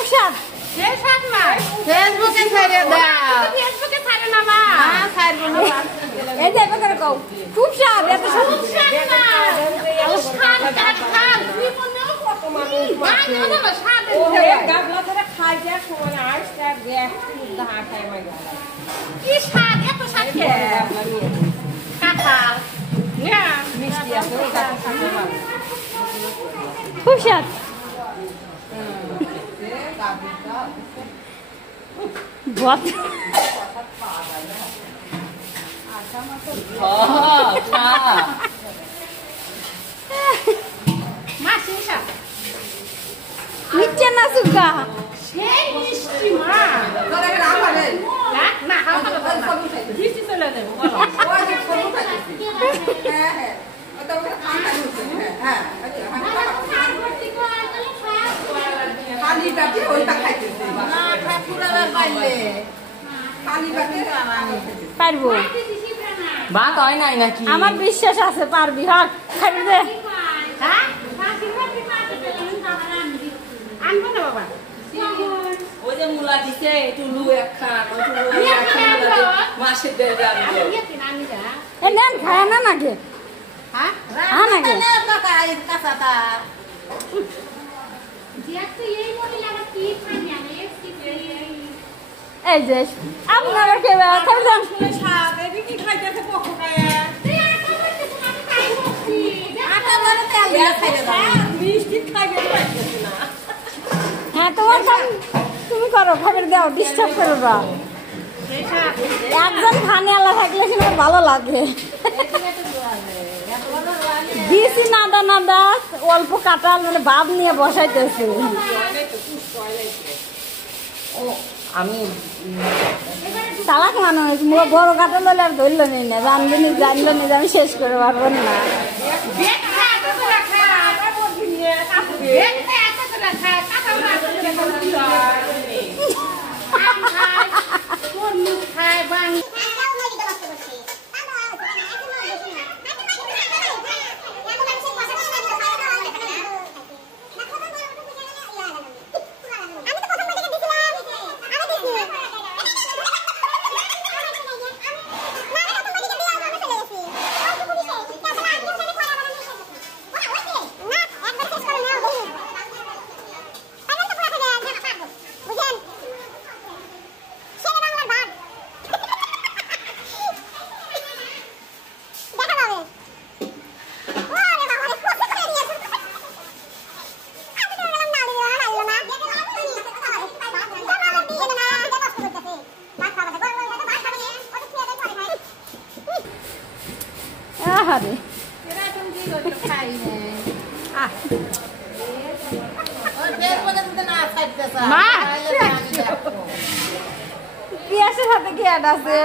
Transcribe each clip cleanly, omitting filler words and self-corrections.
খুব স্বাদ সেই স্বাদ মা ফেসবুকে ছেড়ে দাও ফেসবুকে ছাড়ে না মা হ্যাঁ ছাড়বো না এই যে করে কও খুব স্বাদ এত স্বাদ স্বাদ স্বাদ তুই বললেও কত মানুষ স্বাদ গাবলা ধরে খাই যা সময় আইসটা গ্যাস মুদ্দা খায় মাই গালা কি স্বাদ এত স্বাদ কে কাঁঠাল না মিষ্টি আছে ওই গাছ খাতে ভালো খুব স্বাদ বহুত মা শিশা নিচে না সুগা সেই মিষ্টি মা না না খাওয়া না মিষ্টি চলে দেবো বলো পারবো ভাত হয় নাই নাকি আমার বিশ্বাস আছে পারবি হক খাবি দে হ্যাঁ আনবো না বাবা ওই যে মুলা দিছে টুলু একখান মাসের দেড় এ নেন খায় না নাকি হ্যাঁ হ্যাঁ নাকি এই যে আপনারা কে খাবি দেন কি খাইতেছে পকোড়া মিষ্টি খাইতে পারতেছে না হ্যাঁ তোমার কাম তুমি করো খাবার দাও ডিস্টার্ব করো না একজন খানে আলা থাকলে কিন্তু ভালো লাগে দিছি নাদা নাদা অল্প কাটাল মানে ভাব নিয়ে বসাইতেছে আমি চালাক মানুষ বড় কাটাল হলে আর ধরলো নেই না জানলো নি জানলো নি আমি শেষ করে পারবো না আরে মা পিয়াসের সাথে কি অ্যাড আছে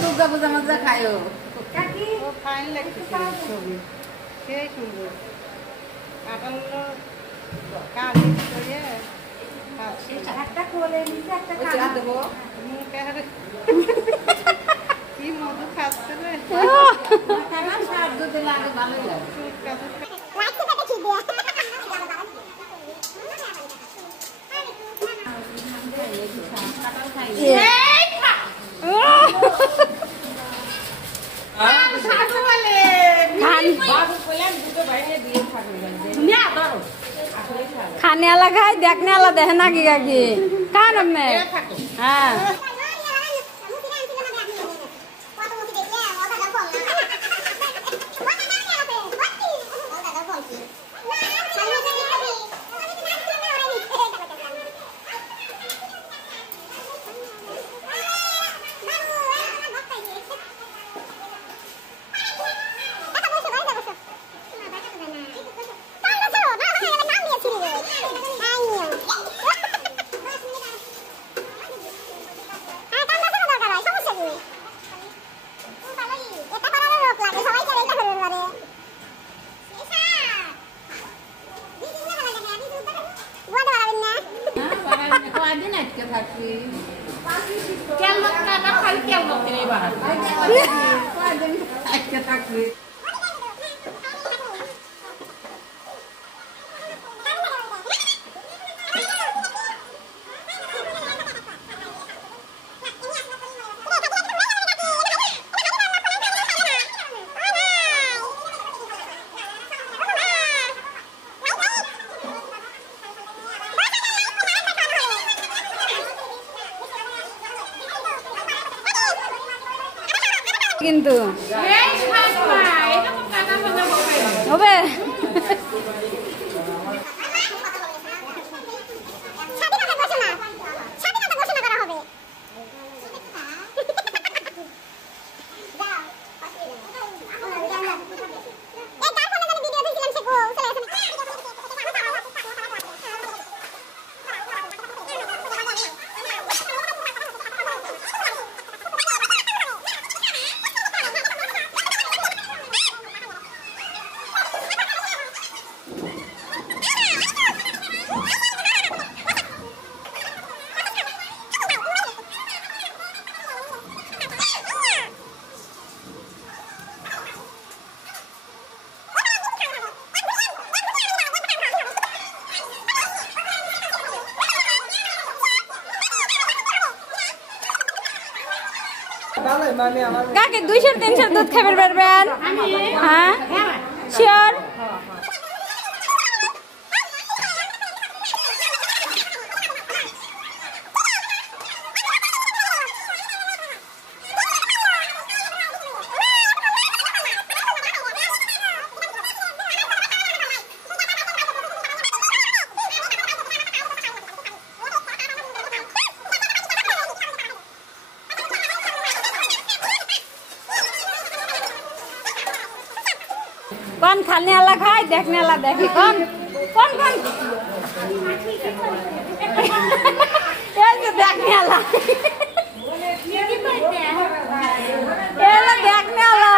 দুর্গা পূজা মজা খায়ও ফাইন লাগতেছে ছবি সেই সুন্দর কাটালো কাটি করে একটা কোলে নিচে একটা ওই দেবো কি মধু খাচ্ছে রে স্বাদ দিতে লাগে ভালোই লাগে खाने वाला खाए देखने वाला देखना की काकी कहाँ में हाँ কেন কাটা খালি কেন করে বাহার কিন্তু হবে কাকে 200-300 দুধ খাবার পারবেন হ্যাঁ শিওর कौन खाने वाला खाए देखने वाला देखे कौन कौन कौन ऐसे देखने वाला देखने वाला